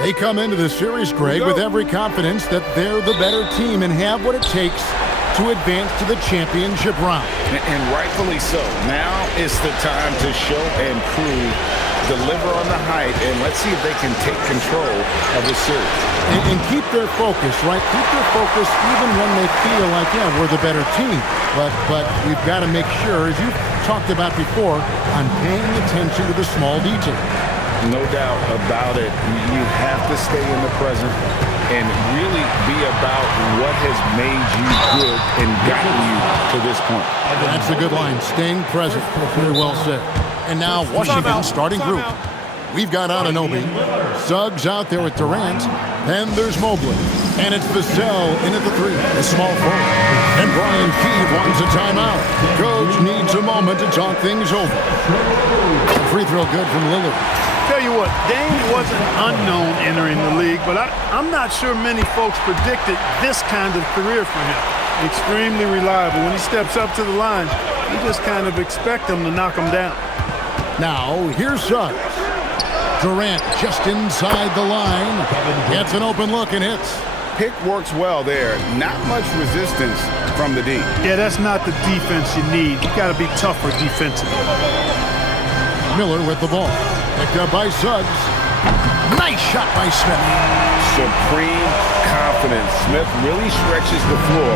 They come into the series, Greg, with every confidence that they're the better team and have what it takes to advance to the championship round. And rightfully so. Now is the time to show and prove, deliver on the height, and let's see if they can take control of the series. And keep their focus, right? Keep their focus even when they feel like, yeah, we're the better team. But we've got to make sure, as you've talked about before, on paying attention to the small details. No doubt about it. You have to stay in the present and really be about what has made you good and gotten you to this point. That's a good line. Staying present. Very well said. And now Washington starting group. We've got Anunoby. Suggs out there with Durant. Then there's Mobley. And it's Vassell in at the 3. The small forward. And Brian Keeve wants a timeout. Coach needs a moment to talk things over. A free throw good from Lillard. Tell you what, Dame wasn't unknown entering the league, but I'm not sure many folks predicted this kind of career for him. Extremely reliable. When he steps up to the line, you just kind of expect him to knock him down. Now, here's Suggs. Durant just inside the line. Gets an open look and hits. Pick works well there. Not much resistance from the D. Yeah, that's not the defense you need. You got to be tougher defensively. Miller with the ball. Picked up by Suggs. Nice shot by Smith. Supreme confidence. Smith really stretches the floor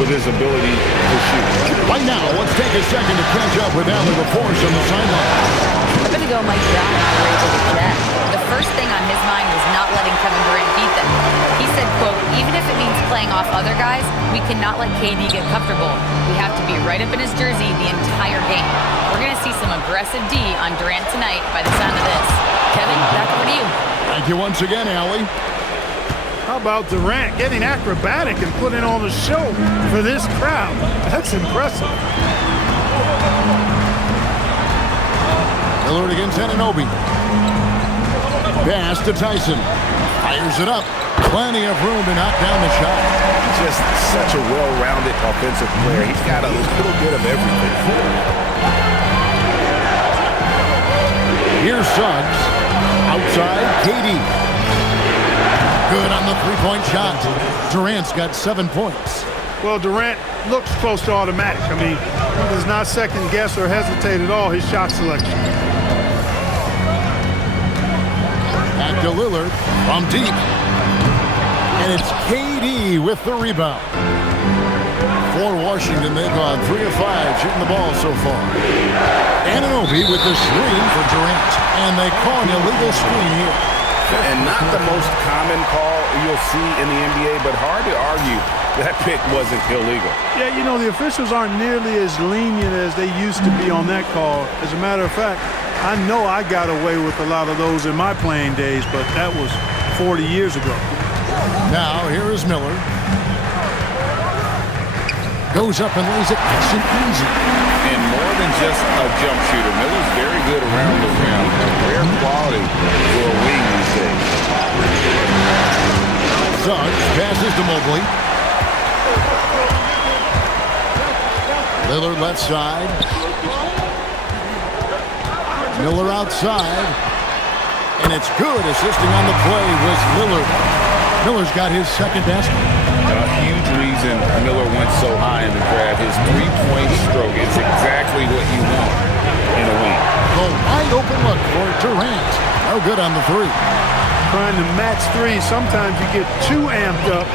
with his ability to shoot. Right now, let's take a second to catch up with Allen LaForce on the sideline. A bit ago, Mike Brown and I were able to connect. The first thing on his mind was not letting Kevin Durant beat them. He said, quote, even if it means playing off other guys, we cannot let KD get comfortable. We have to be right up in his jersey the entire game. We're going to see some aggressive D on Durant tonight by the sound of this. Kevin, back over to you. Thank you once again, Allie. How about Durant getting acrobatic and putting on a show for this crowd? That's impressive. Lillard against Anunoby. Pass to Tyson. Fires it up. Plenty of room to knock down the shot. Just such a well-rounded offensive player. He's got a little bit of everything. Here's Suggs. Outside, KD. Good on the three-point shot. Durant's got 7 points. Well, Durant looks close to automatic. I mean, he does not second guess or hesitate at all his shot selection. Back to Lillard from deep. And it's KD with the rebound. For Washington, they've gone 3 of 5 shooting the ball so far. Anunoby with the screen for Durant. And they call an illegal screen here. And not the most common call you'll see in the NBA, but hard to argue that pick wasn't illegal. Yeah, you know, the officials aren't nearly as lenient as they used to be on that call. As a matter of fact, I know I got away with a lot of those in my playing days, but that was 40 years ago. Now, here is Miller. Goes up and lays it nice and easy. And more than just a jump shooter, Miller's very good around the rim. A rare quality for a wing these days. Suggs passes to Mobley. Lillard left side. Miller outside. And it's good. Assisting on the play was Lillard. Miller's got his second basket. A huge reason Miller went so high in the draft. His three-point stroke is exactly what you want in a wing. A wide open look for Durant. No good on the 3. Trying to match 3, sometimes you get too amped up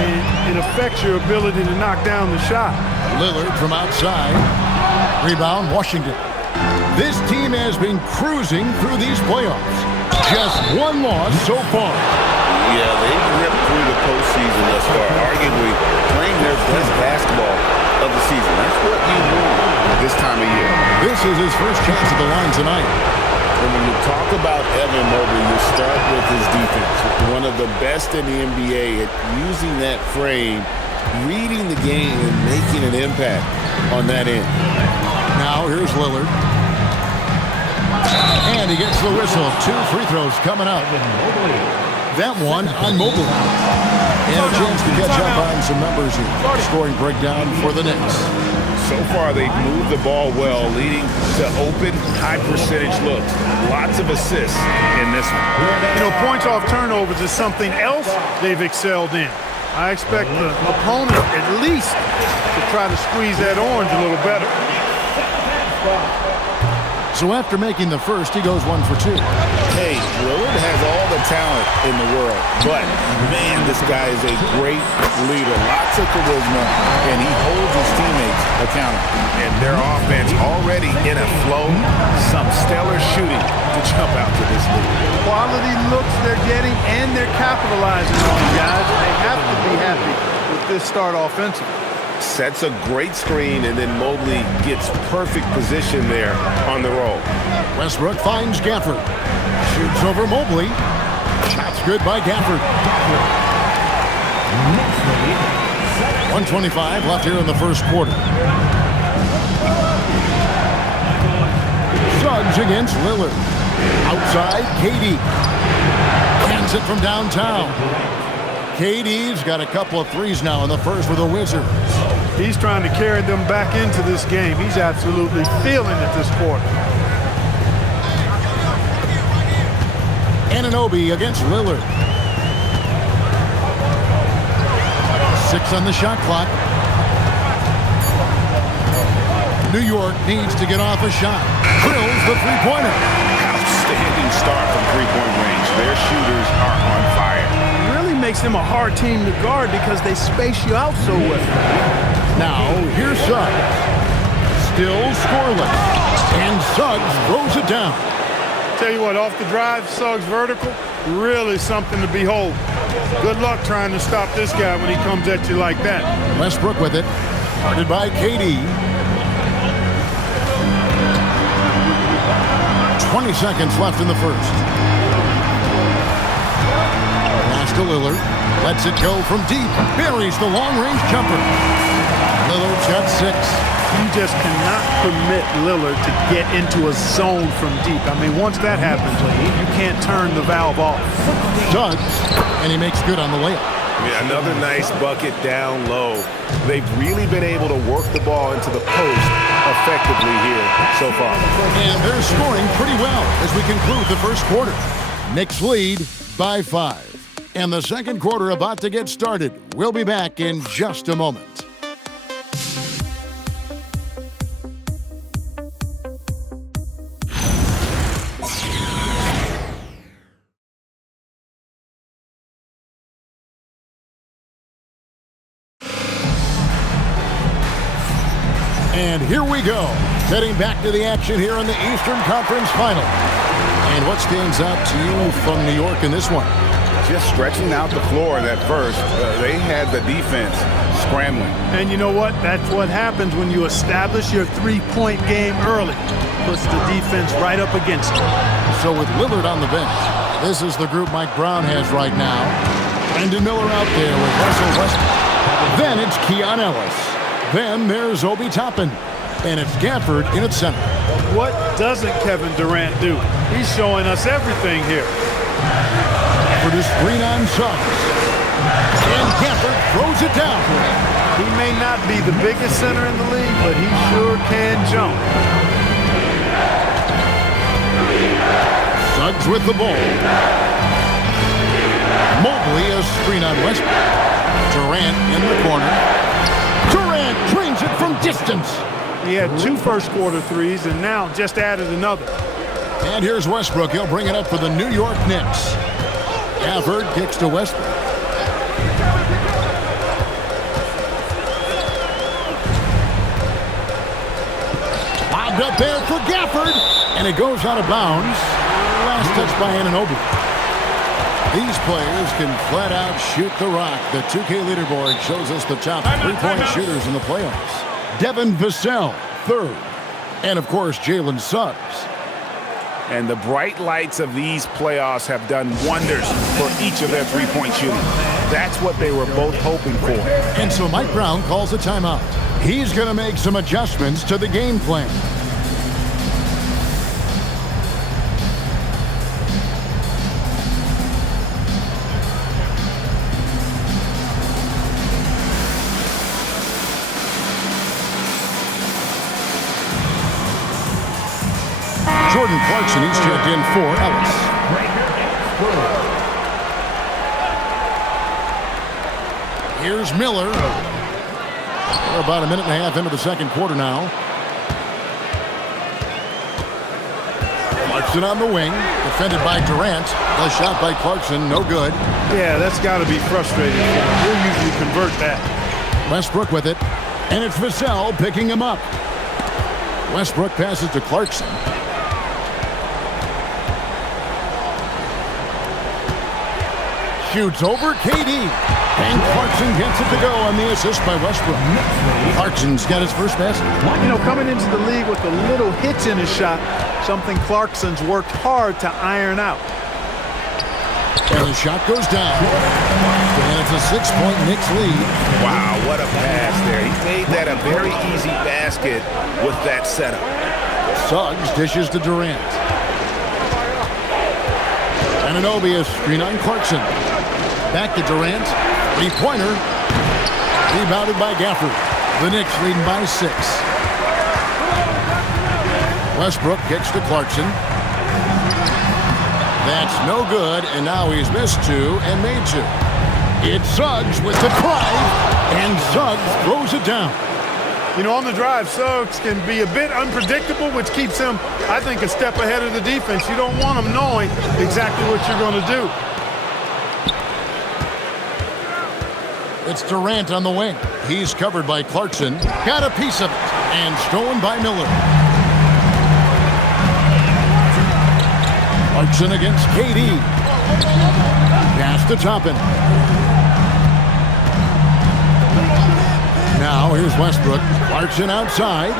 and it affects your ability to knock down the shot. Lillard from outside. Rebound, Washington. This team has been cruising through these playoffs. Just one loss so far. Yeah, they've ripped through the postseason thus far, arguably playing their best basketball of the season. That's what you want this time of year. This is his first chance at the line tonight. And when you talk about Evan Mobley, you start with his defense. One of the best in the NBA at using that frame, reading the game, and making an impact on that end. Now here's Lillard. And he gets the whistle. 2 free throws coming up. That one on Mobley. And a chance to catch up on some numbers here. Scoring breakdown for the Knicks. So far, they've moved the ball well, leading to open, high-percentage looks. Lots of assists in this one. You know, points off turnovers is something else they've excelled in. I expect the opponent at least to try to squeeze that orange a little better. So after making the first, he goes 1 for 2. Hey, Lillard has all the talent in the world, but, man, this guy is a great leader. Lots of charisma, and he holds his teammates accountable. And their offense already in a flow, some stellar shooting to jump out to this lead. Quality looks they're getting, and they're capitalizing on it, guys. They have to be happy with this start offensively. Sets a great screen, and then Mobley gets perfect position there on the roll. Westbrook finds Gafford. Shoots over Mobley. Shot's good by Gafford. 1:25 left here in the first quarter. Suggs against Lillard. Outside, KD. Hands it from downtown. KD's got a couple of threes now in the first for the Wizards. He's trying to carry them back into this game. He's absolutely feeling it this quarter. Anunoby against Lillard. 6 on the shot clock. New York needs to get off a shot. Drills the three-pointer. Outstanding start from three-point range. Their shooters are on fire. It really makes them a hard team to guard because they space you out so well. Now, here's Suggs. Still scoreless. And Suggs throws it down. Tell you what, off the drive, Suggs vertical, really something to behold. Good luck trying to stop this guy when he comes at you like that. Westbrook with it. Guarded by KD. 20 seconds left in the first. Pass to Lillard. Lets it go from deep. Buries the long-range jumper. Lillard's got 6. You just cannot permit Lillard to get into a zone from deep. I mean, once that happens, you can't turn the valve off. Suggs, and he makes good on the layup. Yeah, another nice bucket down low. They've really been able to work the ball into the post effectively here so far. And they're scoring pretty well as we conclude the first quarter. Knicks lead by 5. And the second quarter about to get started. We'll be back in just a moment. And here we go, heading back to the action here in the Eastern Conference Final. And what stands out to you from New York in this one? Just stretching out the floor in that first. They had the defense scrambling. And you know what? That's what happens when you establish your three-point game early. Puts the defense right up against you. So with Lillard on the bench, this is the group Mike Brown has right now. Brendan Miller out there with Russell Westbrook. Then it's Keon Ellis. Then there's Obi Toppin, and it's Gafford in its center. What doesn't Kevin Durant do? He's showing us everything here. For the screen on Suggs. And Gafford throws it down. He may not be the biggest center in the league, but he sure can jump. Suggs with the ball. Mobley a screen on Westbrook. Durant in the corner. Durant drains it from distance. He had 2 first-quarter threes and now just added another. And here's Westbrook. He'll bring it up for the New York Knicks. Gafford kicks to Westbrook. Bobbed up there for Gafford. And it goes out of bounds. Last touch by Anunoby. These players can flat out shoot the rock. The 2K leaderboard shows us the top three-point shooters in the playoffs. Devin Vassell, 3rd. And, of course, Jalen Suggs. And the bright lights of these playoffs have done wonders for each of their three-point shooting. That's what they were both hoping for. And so Mike Brown calls a timeout. He's going to make some adjustments to the game plan. Jordan Clarkson. He's checked in for Ellis. Here's Miller. We're about a minute and a half into the second quarter now. Clarkson on the wing, defended by Durant. The shot by Clarkson, no good. Yeah, that's got to be frustrating. He'll usually convert that. Westbrook with it, and it's Vassell picking him up. Westbrook passes to Clarkson. Shoots over KD. And Clarkson gets it to go on the assist by Westbrook. Clarkson's got his first basket. You know, coming into the league with a little hitch in his shot, something Clarkson's worked hard to iron out. And the shot goes down. And it's a 6-point Knicks lead. Wow, what a pass there. He made that a very easy basket with that setup. Suggs dishes to Durant. Anunoby is screen on Clarkson. Back to Durant. Three-pointer. Rebounded by Gafford. The Knicks leading by 6. Westbrook gets to Clarkson. That's no good, and now he's missed 2 and made 2. It's Suggs with the drive, and Suggs throws it down. You know, on the drive, Suggs can be a bit unpredictable, which keeps him, I think, a step ahead of the defense. You don't want him knowing exactly what you're going to do. It's Durant on the wing. He's covered by Clarkson. Got a piece of it, and stolen by Miller. Clarkson against KD. Pass to Toppin. Now here's Westbrook. Clarkson outside.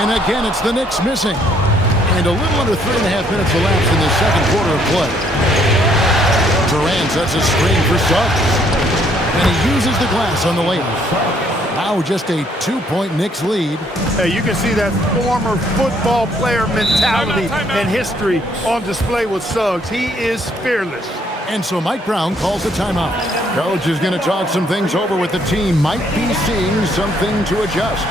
And again, it's the Knicks missing. And a little under 3.5 minutes elapsed in the second quarter of play. Durant sets a screen for Suggs. And he uses the glass on the layup. Now just a 2-point Knicks lead. Hey, you can see that former football player mentality and history on display with Suggs. He is fearless. And so Mike Brown calls a timeout. Coach is going to talk some things over with the team. Might be seeing something to adjust.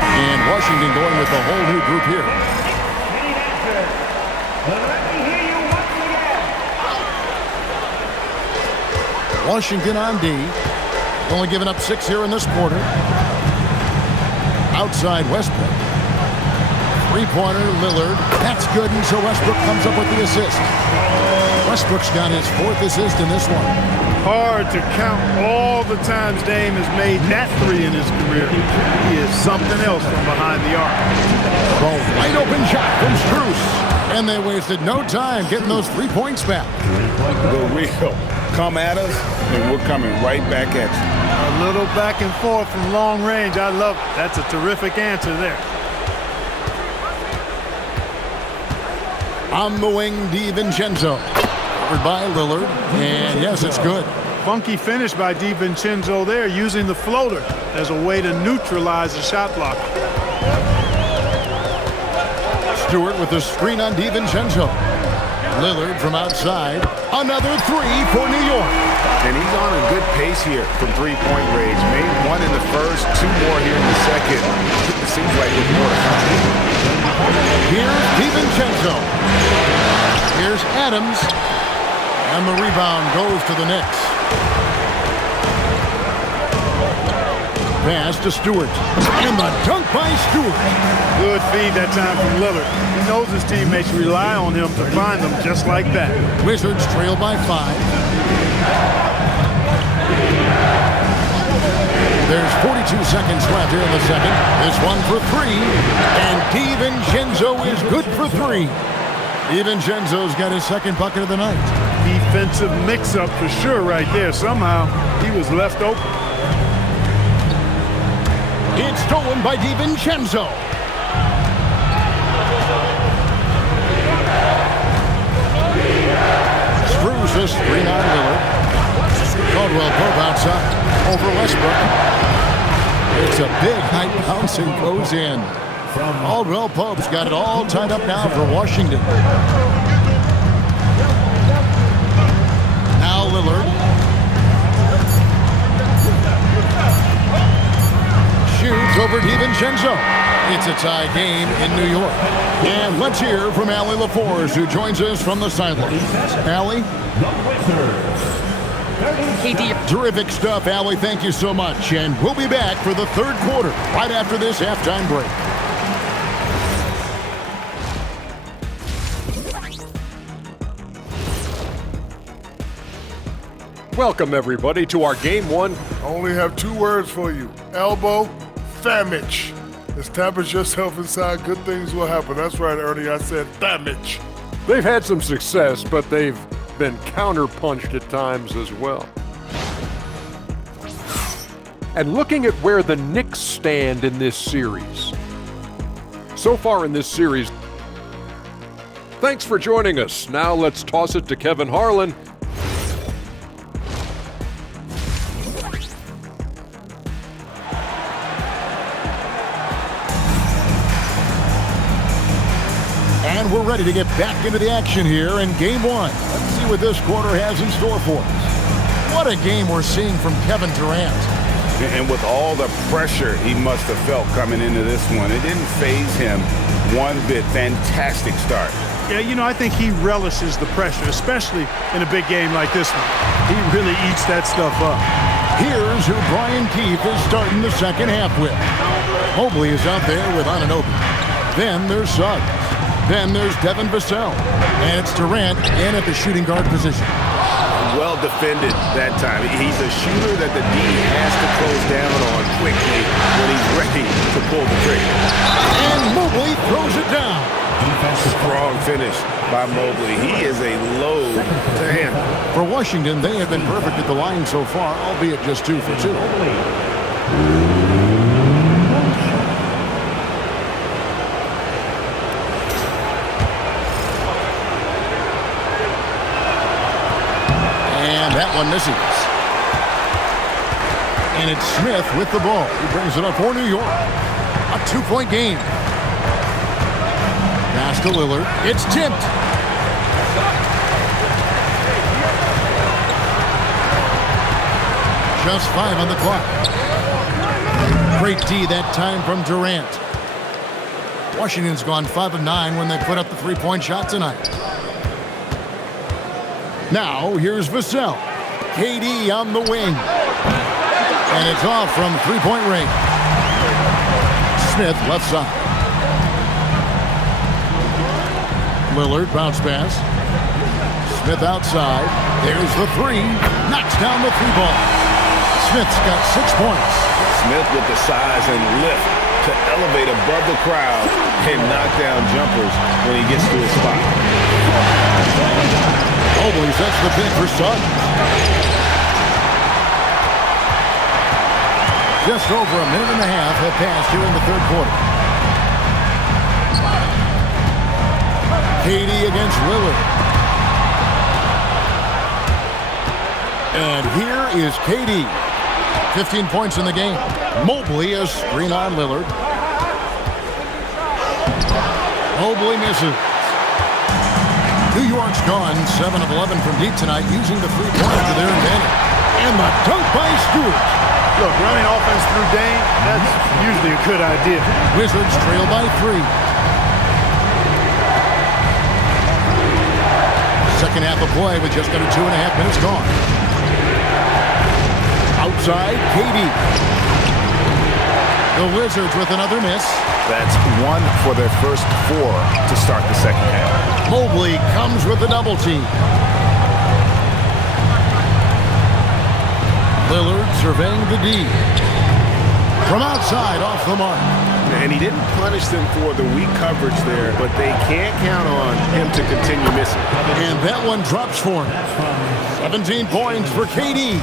And Washington going with a whole new group here. Washington on D. Only giving up 6 here in this quarter. Outside Westbrook. Three-pointer, Lillard. That's good, and so Westbrook comes up with the assist. Westbrook's got his 4th assist in this one. Hard to count all the times Dame has made that 3 in his career. He is something else from behind the arc. The wide open shot from Strus. And they wasted no time getting those 3 points back. The real. Come at us, and we're coming right back at you. A little back and forth from long range. I love it. That's a terrific answer there. On the wing, DiVincenzo. Covered by Lillard. And yes, it's good. Funky finish by DiVincenzo there, using the floater as a way to neutralize the shot block. Stewart with the screen on DiVincenzo. Lillard from outside. Another 3 for New York. And he's on a good pace here from three-point range. Made 1 in the first, 2 more here in the second. It seems like with more to come. Here's DiVincenzo. Here's Adams. And the rebound goes to the Knicks. Pass to Stewart. And the dunk by Stewart. Good feed that time from Lillard. He knows his teammates rely on him to find them just like that. Wizards trail by 5. There's 42 seconds left here in the second. This one for 3. And DiVincenzo is good for 3. DiVincenzo's got his second bucket of the night. Defensive mix-up for sure right there. Somehow he was left open. It's stolen by DiVincenzo. Screws the screen on Lillard. Caldwell Pope outside. Over Westbrook. It's a big high bounce and goes in. Caldwell Pope's got it all tied up now for Washington. Now Lillard. Shoots over DiVincenzo. It's a tie game in New York. And let's hear from Allie LaForce, who joins us from the sidelines. Allie? Terrific stuff, Allie. Thank you so much. And we'll be back for the third quarter right after this halftime break. Welcome, everybody, to our Game 1. I only have 2 words for you. Elbow, damage. Establish yourself inside, good things will happen. That's right, Ernie, I said damage. They've had some success, but they've been counterpunched at times as well. And looking at where the Knicks stand in this series. So far in this series, thanks for joining us. Now let's toss it to Kevin Harlan. And we're ready to get back into the action here in Game 1. Let's see what this quarter has in store for us. What a game we're seeing from Kevin Durant. And with all the pressure he must have felt coming into this one, it didn't faze him one bit. Fantastic start. Yeah, you know, I think he relishes the pressure, especially in a big game like this one. He really eats that stuff up. Here's who Brian Keefe is starting the second half with. Mobley is out there with Anunoby. Then there's Suggs. Then there's Devin Vassell. And it's Durant in at the shooting guard position. Well defended that time. He's a shooter that the D has to close down on quickly when he's ready to pull the trigger. And Mobley throws it down. Strong finish by Mobley. He is a load to handle. For Washington, they have been perfect at the line so far, albeit just 2 for 2. And that one misses. And it's Smith with the ball. He brings it up for New York. A 2-point game. Pass to Lillard. It's tipped. Just 5 on the clock. Great D that time from Durant. Washington's gone 5 of 9 when they put up the 3-point shot tonight. Now, here's Vassell. KD on the wing. And it's off from 3-point range. Smith left side. Lillard bounce pass. Smith outside. There's the 3. Knocks down the 3-ball. Smith's got 6 points. Smith with the size and lift to elevate above the crowd and knock down jumpers when he gets to his spot. Mobley sets the pick for Suggs. Just over a minute and a half have passed here in the third quarter. KD against Lillard. And here is KD. 15 points in the game. Mobley a screen on Lillard. Mobley misses. New York's gone 7 of 11 from deep tonight, using the 3-pointer to their advantage. And the dunk by Stewart. Look, running offense through Dame, that's usually a good idea. Wizards trail by 3. Second half of play with just under 2.5 minutes gone. Outside, KD. The Wizards with another miss. That's 1 for their first 4 to start the second half. Mobley comes with a double team. Lillard surveying the D. From outside, off the mark. And he didn't punish them for the weak coverage there, but they can't count on him to continue missing. And that one drops for him. 17 points for KD.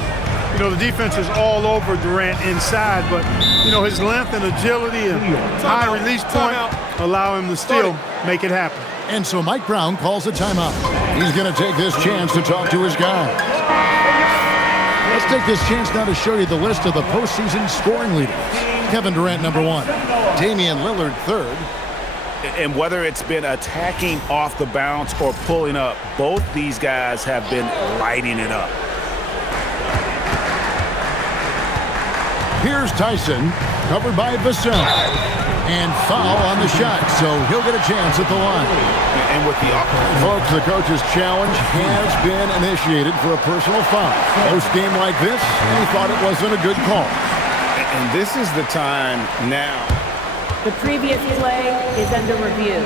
You know, the defense is all over Durant inside, but, you know, his length and agility and high release point allow him to still make it happen. And so Mike Brown calls a timeout. He's going to take this chance to talk to his guys. Let's take this chance now to show you the list of the postseason scoring leaders. Kevin Durant, number 1. Damian Lillard, 3rd. And whether it's been attacking off the bounce or pulling up, both these guys have been lighting it up. Here's Tyson, covered by Vassell. And foul on the shot, so he'll get a chance at the line. And with the Folks, the coach's challenge has been initiated for a personal foul. Post game like this, and he thought it wasn't a good call. And this is the time now. The previous play is under review.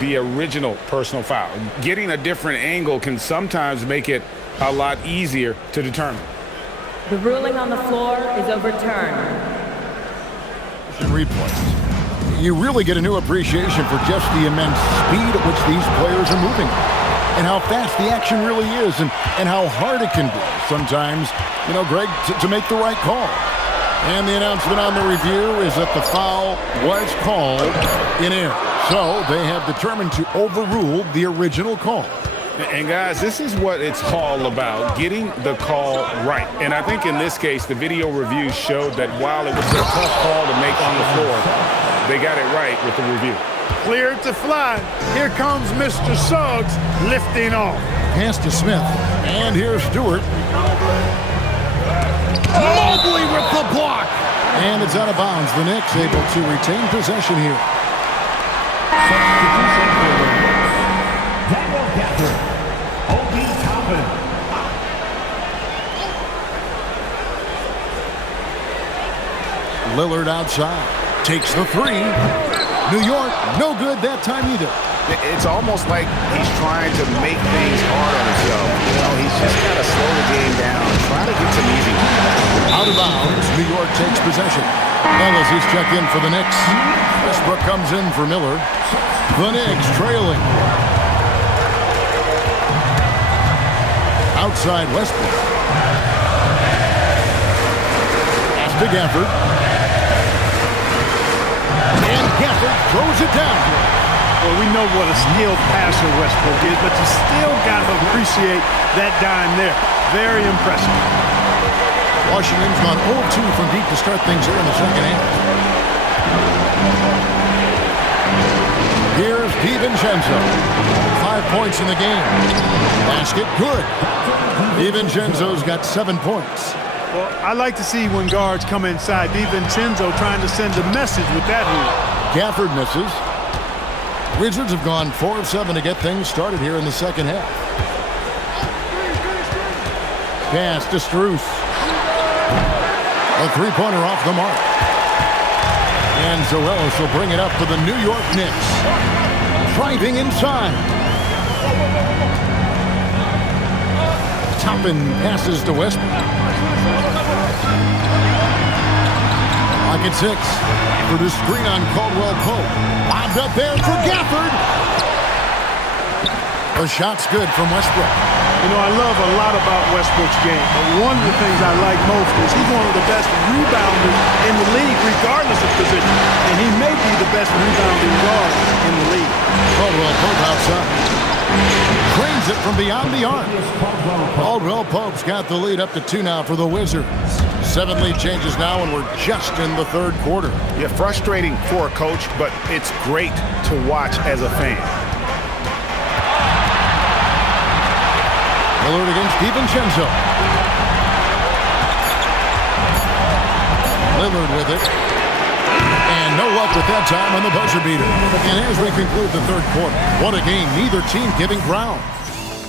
The original personal foul. Getting a different angle can sometimes make it a lot easier to determine. The ruling on the floor is overturned. Replays. You really get a new appreciation for just the immense speed at which these players are moving and how fast the action really is and how hard it can be sometimes, Greg, to make the right call. And the announcement on the review is that the foul was called in error. So they have determined to overrule the original call. And guys, this is what it's all about, getting the call right. And I think in this case, the video review showed that while it was a tough call to make on the floor, they got it right with the review. Cleared to fly. Here comes Mr. Suggs lifting off. Pass to Smith. And here's Stewart. Mobley with the block. And it's out of bounds. The Knicks able to retain possession here. Lillard outside. Takes the three. New York, no good that time either. It's almost like he's trying to make things hard on himself. He's just got to slow the game down, try to get some easy. Out of bounds, New York takes possession. Ellis is checked in for the Knicks. Westbrook comes in for Miller. The Knicks trailing. Outside Westbrook. Pass to Gafford. And Gafford throws it down. Well, we know what a skilled passer Westbrook is, but you still got to appreciate that dime there. Very impressive. Washington's gone 0-2 from deep to start things here in the second half. Here's DiVincenzo. 5 points in the game. Basket, good. DiVincenzo's got 7 points. Well, I like to see when guards come inside. DiVincenzo trying to send a message with that hoop. Gafford misses. Wizards have gone 4 of 7 to get things started here in the second half. Pass to Strus. A three-pointer off the mark. And Zorelos will bring it up to the New York Knicks. Driving inside. Toppin passes to Westbrook. Pocket 6. For the screen on Caldwell Pope. Bobbed up there for Gafford. The shot's good from Westbrook. I love a lot about Westbrook's game, but one of the things I like most is he's one of the best rebounders in the league, regardless of position. And he may be the best rebounding guard in the league. Caldwell Pope outside. Drains it from beyond the arc. Caldwell Pope's got the lead up to 2 now for the Wizards. 7 lead changes now, and we're just in the third quarter. Yeah, frustrating for a coach, but it's great to watch as a fan. Lillard against DiVincenzo. Lillard with it. And no luck with that time on the buzzer beater. And as we conclude the third quarter, what a game, neither team giving ground.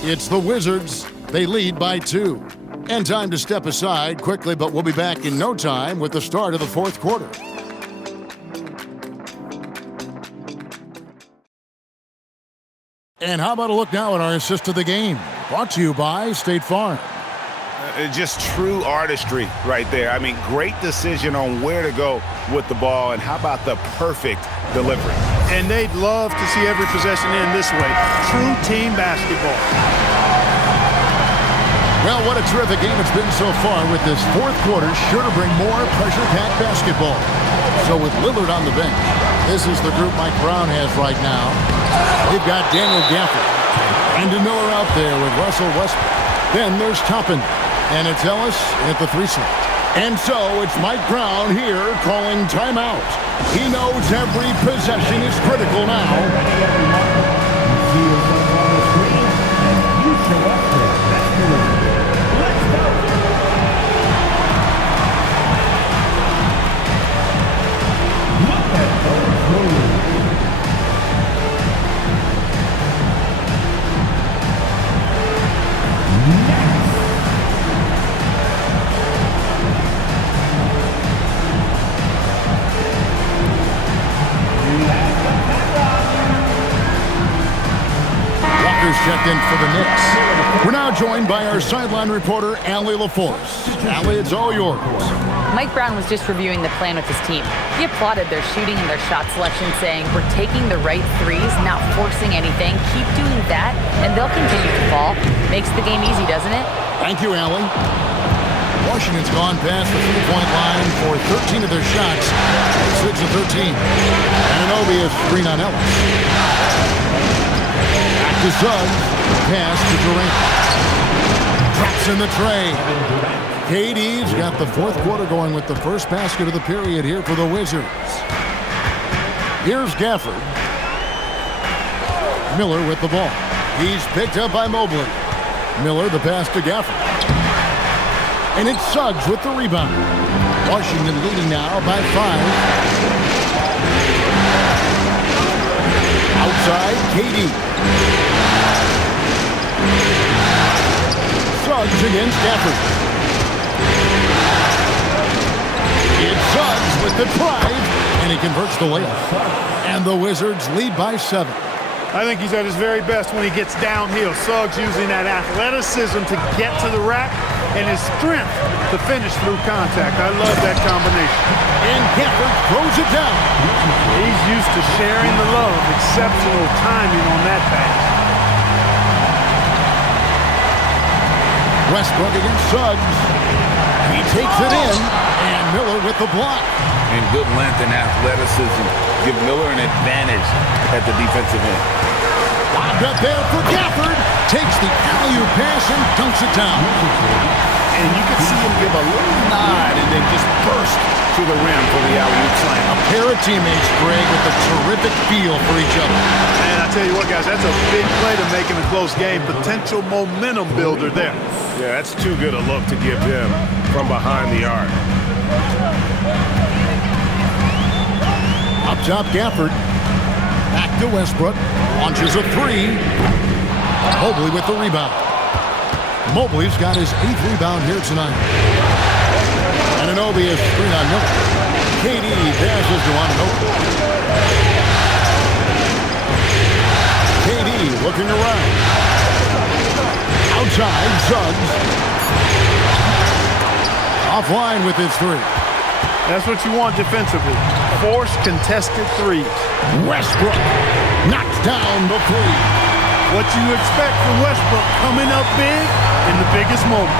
It's the Wizards. They lead by 2. And time to step aside quickly, but we'll be back in no time with the start of the fourth quarter. And how about a look now at our assist of the game? Brought to you by State Farm. Just true artistry right there. I mean, great decision on where to go with the ball, and how about the perfect delivery? And they'd love to see every possession end this way. True team basketball. Well, what a terrific game it's been so far, with this fourth quarter sure to bring more pressure-packed basketball. So with Lillard on the bench, this is the group Mike Brown has right now. We've got Daniel Gafford. Brandon Miller out there with Russell Westbrook. Then there's Toppin. And it's Ellis at the 3 slot. And so it's Mike Brown here calling timeout. He knows every possession is critical now. moment for the Knicks. We're now joined by our sideline reporter, Allie LaForce. Allie, it's all yours. Mike Brown was just reviewing the plan with his team. He applauded their shooting and their shot selection, saying, "We're taking the right threes, not forcing anything. Keep doing that, and they'll continue to fall." Makes the game easy, doesn't it? Thank you, Allie. Washington's gone past the three-point line for 13 of their shots, 6 of 13. Anunoby is screen on Ellis. Back to Suggs. Pass to Durant. Traps in the tray. KD's got the fourth quarter going with the first basket of the period here for the Wizards. Here's Gafford. Miller with the ball. He's picked up by Mobley. Miller the pass to Gafford. And it's Suggs with the rebound. Washington leading now by 5. Outside, KD. Suggs against Gafford. It's Suggs with the drive, and he converts the layup. And the Wizards lead by 7. I think he's at his very best when he gets downhill. Suggs using that athleticism to get to the rack and his strength to finish through contact. I love that combination. And Gafford throws it down. He's used to sharing the love. Exceptional timing on that pass. Westbrook against Suggs. He takes it in, and Miller with the block. And good length and athleticism give Miller an advantage at the defensive end. Lobbed up there for Gafford. Takes the alley-oop pass and dunks it down. And you can see him give a little nod and then just burst to the rim for the alley-oop slam. A pair of teammates, Greg, with a terrific feel for each other. And I tell you what, guys, that's a big play to make in a close game. Potential momentum builder there. Yeah, that's too good a look to give him from behind the arc. Up top, Gafford. Back to Westbrook. Launches a 3. Mobley with the rebound. Mobley's got his 8th rebound here tonight. Anunoby is screen on Miller. KD passes to Anunoby. KD looking around. Outside, Suggs. Offline with his 3. That's what you want defensively. Force contested threes. Westbrook knocks down the 3. What you expect from Westbrook coming up big in the biggest moment.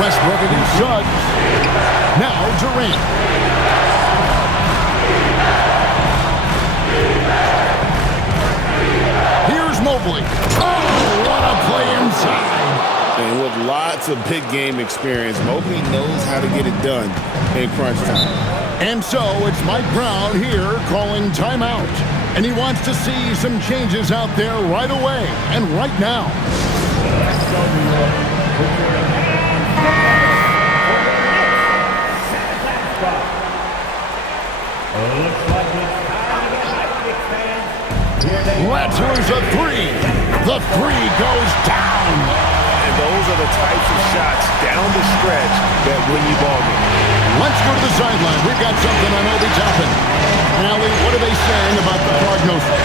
Westbrook against Suggs. Now Durant. Here's Mobley. Oh, what a play inside. And with lots of big game experience, Mobley knows how to get it done in crunch time. And so it's Mike Brown here calling timeout. And he wants to see some changes out there right away and right now. Rattler's a 3. The 3 goes down. And those are the types of shots down the stretch that win you ball games. Let's go to the sideline. We've got something on Obi Toppin. Allie, what are they saying about the prognosis?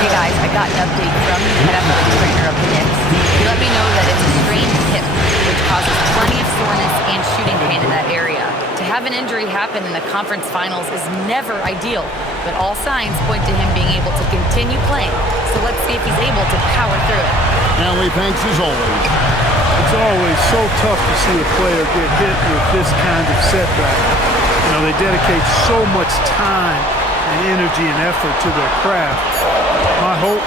Hey guys, I got an update from the head athletic trainer of the Knicks. He let me know that it's a strained hip, which causes plenty of soreness and shooting pain in that area. To have an injury happen in the conference finals is never ideal, but all signs point to him being able to continue playing. So let's see if he's able to power through it. Allie, thanks as always. It's always so tough to see a player get hit with this kind of setback. You know, they dedicate so much time and energy and effort to their craft. My hope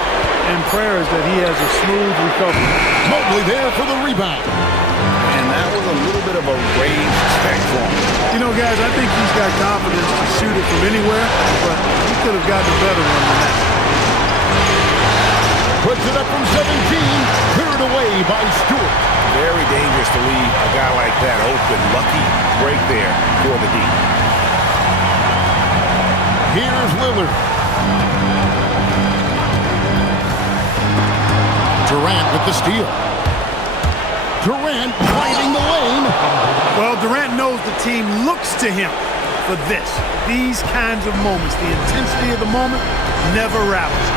and prayer is that he has a smooth recovery. Mobley there for the rebound. And that was a little bit of a range check for him. You know, guys, I think he's got confidence to shoot it from anywhere, but he could have gotten a better one than that. Puts it up from 17. Cleared away by Stewart. Very dangerous to leave a guy like that open. Lucky break there for the D. Here's Lillard. Durant with the steal. Durant finding the lane. Well, Durant knows the team looks to him for this. These kinds of moments, the intensity of the moment, never rattles.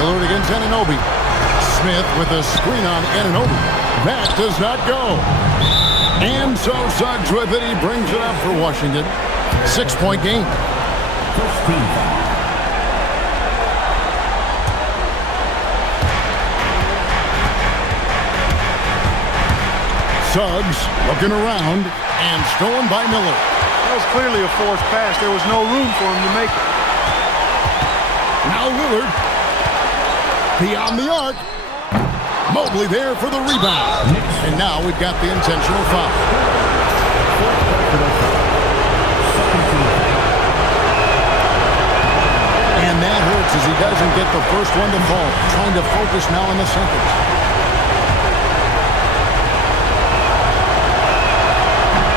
Hillard against Anunoby. Smith with a screen on Anunoby. That does not go. And so Suggs with it. He brings it up for Washington. 6-point game. Suggs looking around and stolen by Miller. That was clearly a forced pass. There was no room for him to make it. Now Lillard. Beyond the arc. Mobley there for the rebound. And now we've got the intentional foul. And that hurts as he doesn't get the first one to fall. Trying to focus now on the second.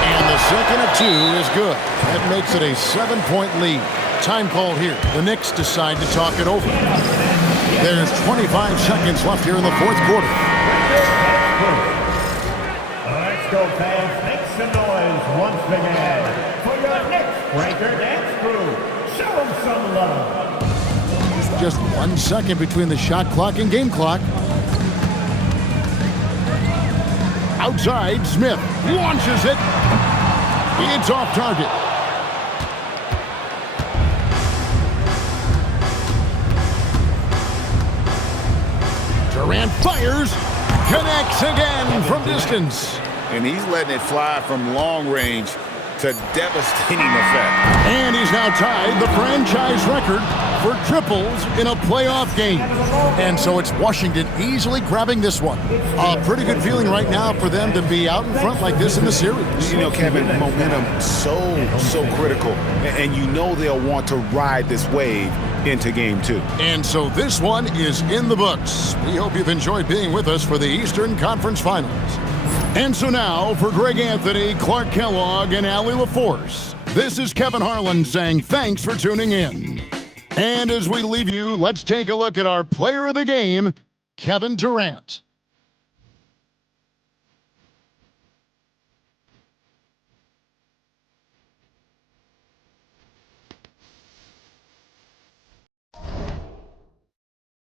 And the second of two is good. That makes it a 7-point lead. Time call here. The Knicks decide to talk it over. There's 25 seconds left here in the fourth quarter. Let's go, fans. Make some noise once again for your Knicks Breaker Dance Crew. Show them some love. Just 1 second between the shot clock and game clock. Outside, Smith launches it. It's off target. Durant fires, connects again from distance. And he's letting it fly from long range to devastating effect. And he's now tied the franchise record for triples in a playoff game. And so it's Washington easily grabbing this one. A pretty good feeling right now for them to be out in front like this in the series. You know, Kevin, momentum so critical. And you know they'll want to ride this wave into game two. And so this one is in the books. We hope you've enjoyed being with us for the Eastern Conference Finals. And so now, for Greg Anthony, Clark Kellogg, and Allie LaForce, this is Kevin Harlan saying thanks for tuning in. And as we leave you, let's take a look at our player of the game, Kevin Durant.